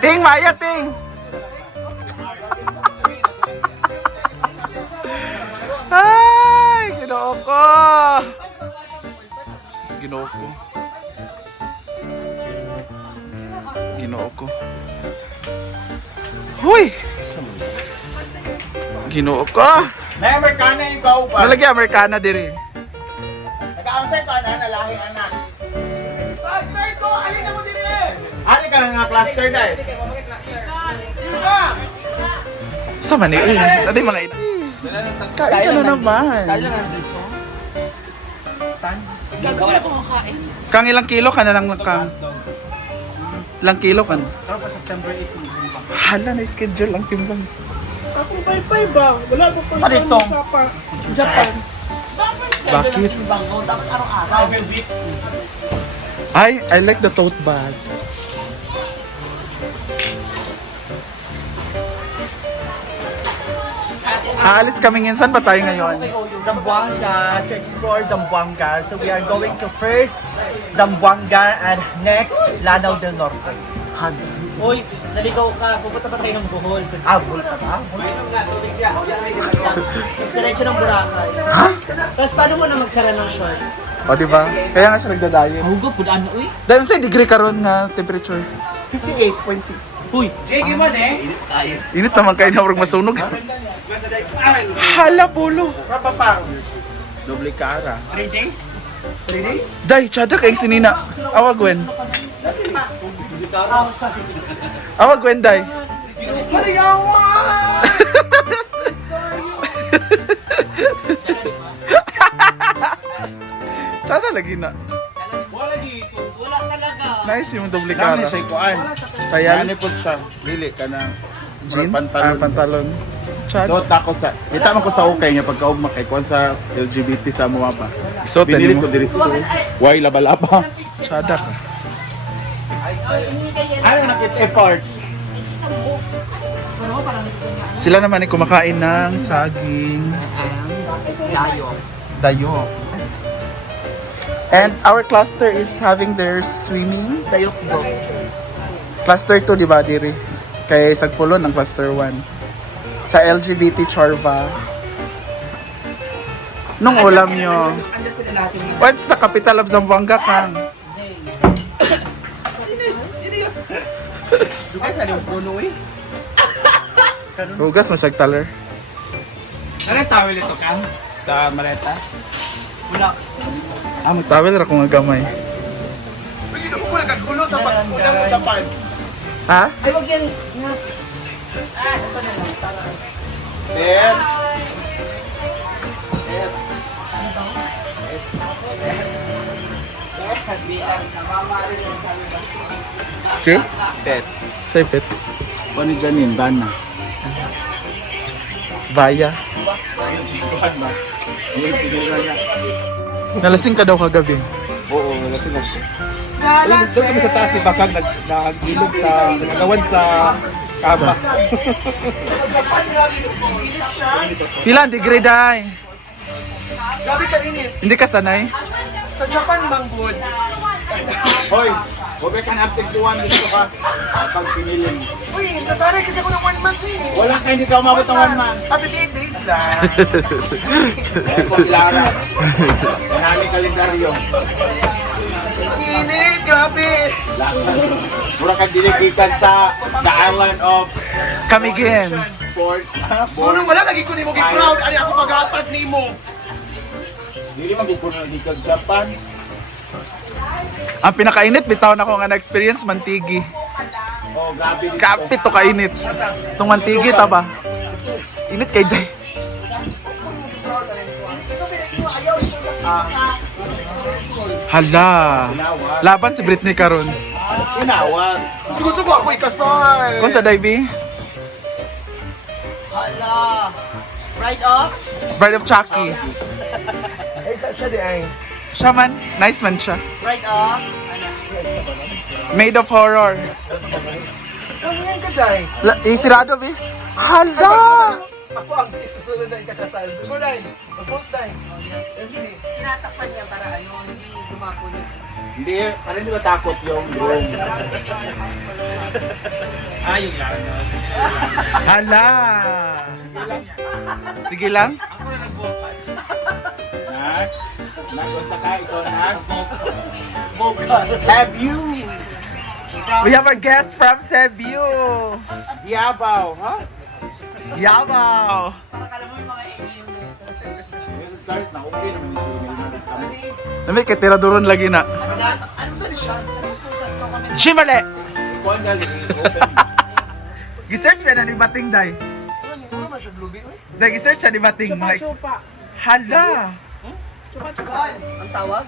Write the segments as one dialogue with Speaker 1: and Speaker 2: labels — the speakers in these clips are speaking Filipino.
Speaker 1: Ting, Maya, Ting! Ay, ginoo ko! Sus, ginoo ko. Ginoo ko. Huy! Ginoo ko!
Speaker 2: May Amerikana yung kauban.
Speaker 1: Nalagyan Amerikana diri.
Speaker 2: Nag-aamsay ka na, nalahi anak. Cluster ko! Alin mo din eh! Ano ka na nga cluster na eh?
Speaker 1: Sa mani eh. Ano yung mga ina? Kain ka na naman.
Speaker 3: Gagawin ako makain.
Speaker 1: Kang ilang kilo ka na lang kang? Ilang kilo ka na?
Speaker 2: Pero pa September 8.
Speaker 1: Hala na schedule ang timbang.
Speaker 3: Ako bye-bye ba? Wala ko pa
Speaker 2: Ano ito?
Speaker 3: Japan.
Speaker 1: Bakit?
Speaker 2: Dapat araw-araw.
Speaker 1: I like the tote bag. Aalis kami ngayon. Saan ba tayo ngayon?
Speaker 4: Zamboanga, to explore Zamboanga. So we are going to first Zamboanga and next Lanao del Norte.
Speaker 3: Uy, naligaw ka. Pupunta pa tayo ng Bohol.
Speaker 4: Bull pa ba?
Speaker 3: Tapos diretso ng Boracay.
Speaker 1: Ha?
Speaker 3: Tapos paano mo na magsara ng short?
Speaker 1: O diba? Kaya nga siya nagdadayo.
Speaker 3: Hugo, pudaan na uy.
Speaker 1: Dahil sa degree karon nga temperature.
Speaker 4: 58.6.
Speaker 3: Uy,
Speaker 2: Jiggy man eh!
Speaker 1: Init naman kayo na urong masunog. Hala pulo.
Speaker 2: Papapang. Doble cara.
Speaker 4: 3 days?
Speaker 1: Day, tsada kay sinina. Awag Gwen. Awag Gwen, Day. Tsada lagi na.
Speaker 3: wala talaga.
Speaker 1: Nice yung doble
Speaker 2: Kami
Speaker 1: cara.
Speaker 2: siya ikuan.
Speaker 1: Sayal.
Speaker 2: Ano po siya? Dili ka na.
Speaker 1: Jeans?
Speaker 2: Pantalon.
Speaker 1: Pantalon. Tsada.
Speaker 2: So, tako sa... Kita man ko sa ukay nga pagkaugma kay kuan sa LGBT sa mga pa.
Speaker 1: Isuot na
Speaker 2: Pinili
Speaker 1: mo.
Speaker 2: ko diretso. Why laba-laba?
Speaker 1: Tsada ka.
Speaker 2: Ano nakita effort?
Speaker 1: Sila naman ay kumakain ng saging.
Speaker 3: Layo.
Speaker 1: Dayo. And our cluster is having their swimming.
Speaker 3: Dayok do.
Speaker 1: Cluster 2, di ba, Diri? Kay Sagpulon ng cluster 1. Sa LGBT Chorva. Nung ulam nyo. What's the capital of Zamboanga, Kang?
Speaker 4: Dugas ano yung puno eh?
Speaker 1: Rugas, masyag taler.
Speaker 2: Ano tawil ito ka? Sa maleta?
Speaker 4: Wala.
Speaker 1: Tawel ra kung gamay.
Speaker 2: Pwede ko muna kagulo sa pagkula sa Japan.
Speaker 1: Ha?
Speaker 3: Ay, wag yan.
Speaker 2: Yes.
Speaker 1: Si?
Speaker 2: Pet.
Speaker 1: Say pet.
Speaker 2: Ano Janine? Bana.
Speaker 1: Vaya. Nalasing ka daw kagabi.
Speaker 2: Oo, wala sila.
Speaker 5: Doon kami sa taas ni Bakang nagilog sa nagagawan sa kama.
Speaker 1: Pila, degree day.
Speaker 4: Gabi ka init.
Speaker 1: Hindi ka sanay?
Speaker 4: Sa Japan manggod.
Speaker 2: Hoy, huwag ka na uptake tuwan dito ka. Pag piniling.
Speaker 4: Uy, nasanay kasi ako ng 1 month eh.
Speaker 2: Wala ka, hindi ka umabot ng 1 month.
Speaker 4: 58 days lang.
Speaker 2: Eh, kung Lara. Manali kalendaryo.
Speaker 4: Init, grabe.
Speaker 2: Mura ka dinigikan sa the island of
Speaker 1: Camiguin.
Speaker 2: Port.
Speaker 4: Unang wala, lagi ko ni mo gi-proud. Ay, ako pag-atag ni mo.
Speaker 2: Hindi magkukunan di kag Japan.
Speaker 1: Ang pinakainit, bitaw na ko nga na-experience, mantigi.
Speaker 2: Oh, grabe dito.
Speaker 1: Kapit to kainit. Itong mantigi, taba. Init kay Day. Hala. Laban si Britney karon.
Speaker 2: Inawag.
Speaker 4: Gusto ko ako ikasal.
Speaker 1: Kung sa Day,
Speaker 3: Hala. Right off?
Speaker 1: Bride of Chucky.
Speaker 4: Ay, siya di ay.
Speaker 1: Siya man, nice man siya.
Speaker 3: Right off?
Speaker 1: Made of horror.
Speaker 4: Ano yan ka, Day?
Speaker 1: Isirado, be. Hala!
Speaker 4: Ako ang isusunod na ikakasal. Gulay. Mag-post, Day.
Speaker 3: Tinatakpan niya para ano, hindi dumapo niya.
Speaker 2: Hindi, parang di ba takot yung room?
Speaker 3: Yun lang.
Speaker 1: Hala! Sige lang.
Speaker 3: Ako na nag-vocal.
Speaker 2: Nag sa ka, ikaw Have you?
Speaker 1: We have a guest from Cebu.
Speaker 2: Diabaw, ha?
Speaker 1: Yabaw!
Speaker 2: Yung start na okay.
Speaker 1: Nami kay tiraduron lagi na.
Speaker 4: Anong saan siya?
Speaker 1: Chimale!
Speaker 2: Ikaw ang galing, open.
Speaker 1: Gi-search pa na ni Bating Day.
Speaker 4: Ano man siya, Blueberry?
Speaker 1: Day, gi-search siya ni Bating. Hala!
Speaker 4: Ang tawag?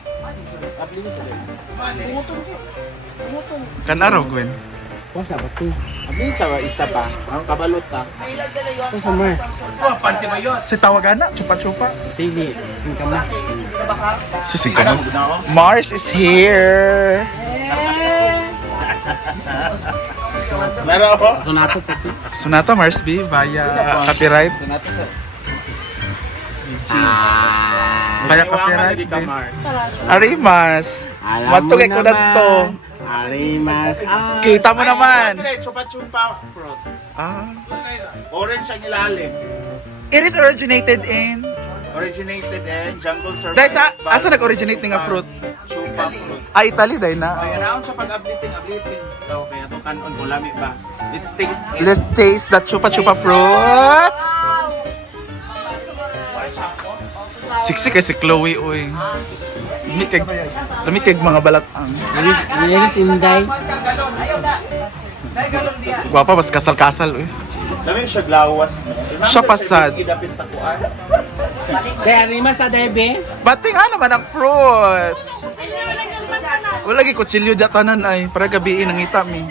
Speaker 1: Kanaro, Gwen.
Speaker 2: Abli isa pa. Ang kabalot ka.
Speaker 3: Panty ba yun?
Speaker 1: Si tawagan na, chupa-chupa.
Speaker 5: Sili. Singkamas.
Speaker 1: Si Singkamas. Mars is here!
Speaker 2: Meron ako?
Speaker 5: Sonato puti.
Speaker 1: Sonata Mars B via copyright. Kaya copyright.
Speaker 2: Hindi ka Mars.
Speaker 1: Arimas. Matugay ko na to.
Speaker 5: Arimas.
Speaker 1: Kita mo naman.
Speaker 2: Chupa-chupa fruit.
Speaker 1: Ah.
Speaker 2: Orange ang ilalim.
Speaker 1: It is originated in...
Speaker 2: Originated in Jungle Survival.
Speaker 1: Dahil asa nag-originate nga fruit?
Speaker 2: Chupa fruit.
Speaker 1: Ah, Italy dahil na.
Speaker 2: Ay, naon sa pag-uplifting. Ito, kaya ito kanon ko lami ba? It takes it.
Speaker 1: Let's taste that chupa-chupa fruit. Siksi kay si Chloe, uy. Lami kay mga balatang.
Speaker 5: Lilis Inday.
Speaker 1: Guwapa, mas kasal-kasal, uy.
Speaker 2: Lami siya glawas.
Speaker 1: Siya pasad.
Speaker 2: Idapit sa kuan.
Speaker 5: Kaya Arimas sa Debe.
Speaker 1: Bating naman ang fruits. Wala lagi kutsilyo datanan ay para gabiin ang itami.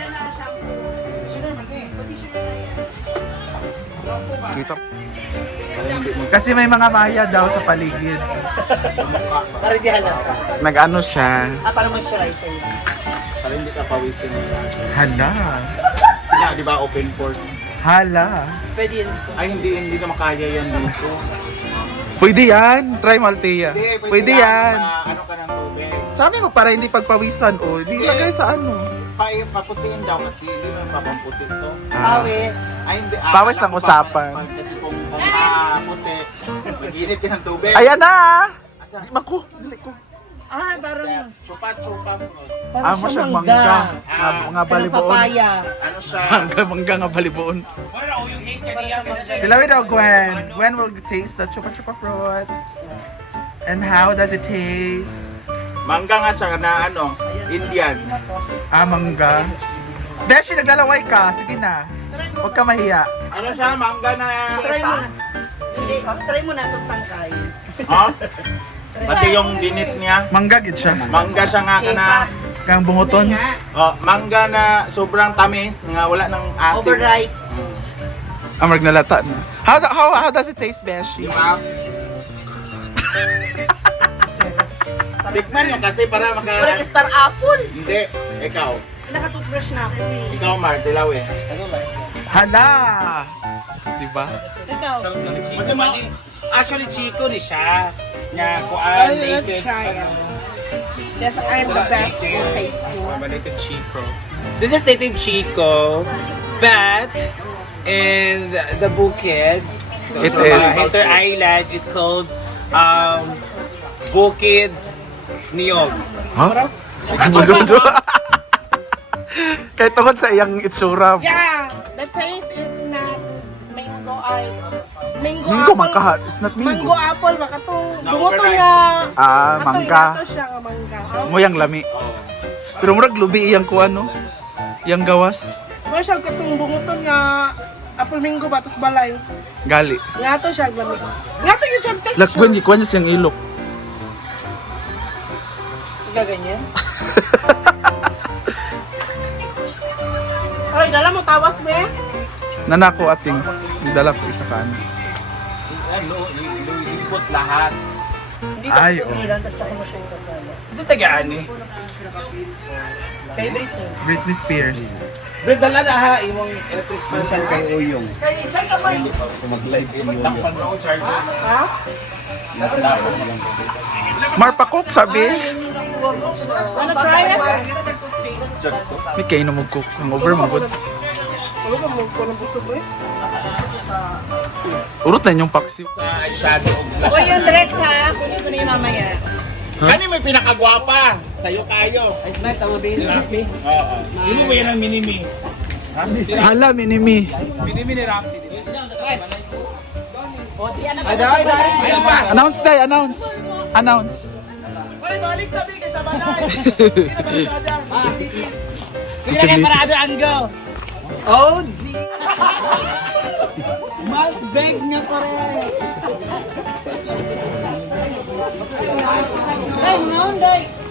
Speaker 1: Kita. Kasi may mga maya daw sa paligid.
Speaker 4: Para di halata.
Speaker 1: Nag-ano siya.
Speaker 4: Para moisturizer niya.
Speaker 2: Para hindi ka pawisin.
Speaker 1: Hala.
Speaker 2: Sila, di ba, open port?
Speaker 1: Hala.
Speaker 4: Pwede yun.
Speaker 2: Ay, hindi na makaya yan dito.
Speaker 1: Pwede yan. Try Maltea.
Speaker 2: Hindi,
Speaker 1: Pwede yan.
Speaker 2: Ano ka ng tubig?
Speaker 1: Sabi mo para hindi pagpawisan o. Hindi lagay sa ano.
Speaker 2: Paputiin daw kasi hindi naman papamputin to.
Speaker 1: Ah.
Speaker 4: Pawis.
Speaker 2: Ay, hindi.
Speaker 1: Bawis
Speaker 2: alam
Speaker 1: ang
Speaker 2: ko
Speaker 1: usapan.
Speaker 2: Kasi kung puti, mag-init ka ng tubig.
Speaker 1: Ayan na! Naku, dali ko.
Speaker 4: Ah, parang...
Speaker 2: Chupa-chupa fruit.
Speaker 1: Ah, mo siya mangga. Nga baliboon.
Speaker 4: Papaya.
Speaker 2: Ano siya?
Speaker 1: Mangga nga baliboon.
Speaker 3: Wala, yung hate niya niya.
Speaker 1: Dilawin daw, Gwen. Gwen will taste the chupa chupa fruit. And how does it taste?
Speaker 2: Mangga nga siya na ano, Indian.
Speaker 1: Ah, mangga. Beshi, naglalaway ka. Sige na. Huwag ka mahiya.
Speaker 2: Ano siya? Mangga na...
Speaker 4: Try mo na itong tangkay.
Speaker 2: Ha? Pati yung dinit niya.
Speaker 1: Mangga gid siya.
Speaker 2: Mangga siya nga kana.
Speaker 1: Kang bungoton.
Speaker 2: Oh, mangga na sobrang tamis nga wala ng asim.
Speaker 4: Overripe.
Speaker 1: Amag nalata na. How does it taste, Beshi?
Speaker 2: Diba? Tikman niya kasi para maka...
Speaker 4: Parang star apple.
Speaker 2: Hindi, ikaw.
Speaker 4: Naka-toothbrush na ako eh.
Speaker 2: Ikaw, Mar, dilaw eh.
Speaker 1: Hala! Diba?
Speaker 4: Ikaw.
Speaker 2: Kasi mo,
Speaker 3: Actually, Chico ni siya. Nga, kuan,
Speaker 6: Let's try it. Yes, I'm the best for tasting.
Speaker 3: Native Chico. This is native Chico, but in the Bukid,
Speaker 1: It
Speaker 3: so,
Speaker 1: is.
Speaker 3: Hinter Island, it's called Bukid Niyog.
Speaker 1: Huh? Kaya tungkol sa iyang itsura.
Speaker 6: Yeah, the taste is not mango.
Speaker 1: Mingo man ka. It's not
Speaker 6: Mango
Speaker 1: mingo.
Speaker 6: apple, baka itong
Speaker 2: Na
Speaker 6: bumoto
Speaker 2: overripe.
Speaker 6: niya.
Speaker 1: Ah, mangga.
Speaker 6: Ato siya nga mangga.
Speaker 1: Moyang lami. Pero murag lubi iyang kuan no. Iyang gawas.
Speaker 6: Mo siya katong bungoton nga apple mango ba tos balay.
Speaker 1: Gali.
Speaker 6: Nga to siya lami. Nga to yung siyang texture.
Speaker 1: Lakwen gikuan niya siyang ilok.
Speaker 4: Gaganyan.
Speaker 6: Ay, dala mo tawas be.
Speaker 1: Nanako ating dala ko isa ka ano.
Speaker 2: ano, lipot lahat.
Speaker 4: Hindi
Speaker 1: Ay,
Speaker 4: ka
Speaker 1: oh.
Speaker 4: ilan, tapos tsaka mo siya yung kakala.
Speaker 3: Kasi tagaan eh.
Speaker 4: Favorite niya.
Speaker 1: Britney Spears.
Speaker 3: Bro, dala na ha, imong electric fan sa kay Uyong.
Speaker 4: Kaya siya sa may...
Speaker 3: Takpan mo ako charger.
Speaker 6: Ha?
Speaker 1: Marpakok sabi.
Speaker 6: Wanna try it?
Speaker 1: May kayo na mag-cook. Hangover mo good.
Speaker 5: Ano ka mo ko ng gusto ba eh?
Speaker 1: Urot na yung paksiw.
Speaker 2: Sa eyeshadow o blush.
Speaker 6: O yung dress ha, kunin ko na yung mamaya.
Speaker 2: Kani may pinakagwapa. Sa'yo kayo.
Speaker 3: Ay, smash, I will be happy.
Speaker 2: Oo.
Speaker 5: Yun mo ba yan ang minimi?
Speaker 1: Hala, minimi.
Speaker 5: Minimi ni Rafi.
Speaker 1: Announce day, announce. Announce.
Speaker 2: Hoy, balik tabi kay sa balay.
Speaker 3: Kaya kay Parado Anggo. Oh, Mas big nga correct.
Speaker 6: Ay, mga unday.